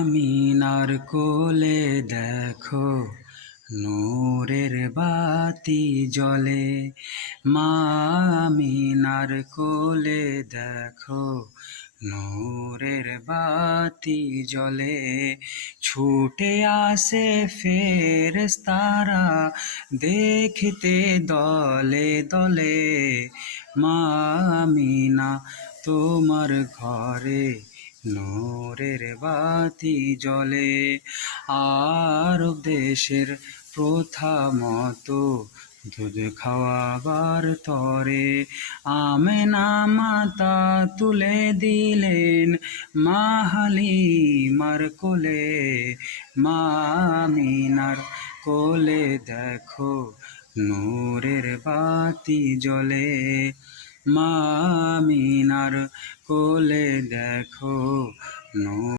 আমিনার কোলে দেখো নূরের বাতি জ্বলে। মা আমিনার কোলে দেখো নূরের বাতি জ্বলে। ছুটে আসে ফেরেশতারা দেখতে দলে দলে। মা আমিনা তোমার ঘরে নূরের বাতি জ্বলে। আরব দেশের প্রথা মতো দুধ খাওয়াবার তরে আমেনা মাতা তুলে দিলেন মা হালিমার কোলে। মা আমিনার কোলে দেখো নূরের বাতি জ্বলে। মা আমিনার কোলে দেখো নূর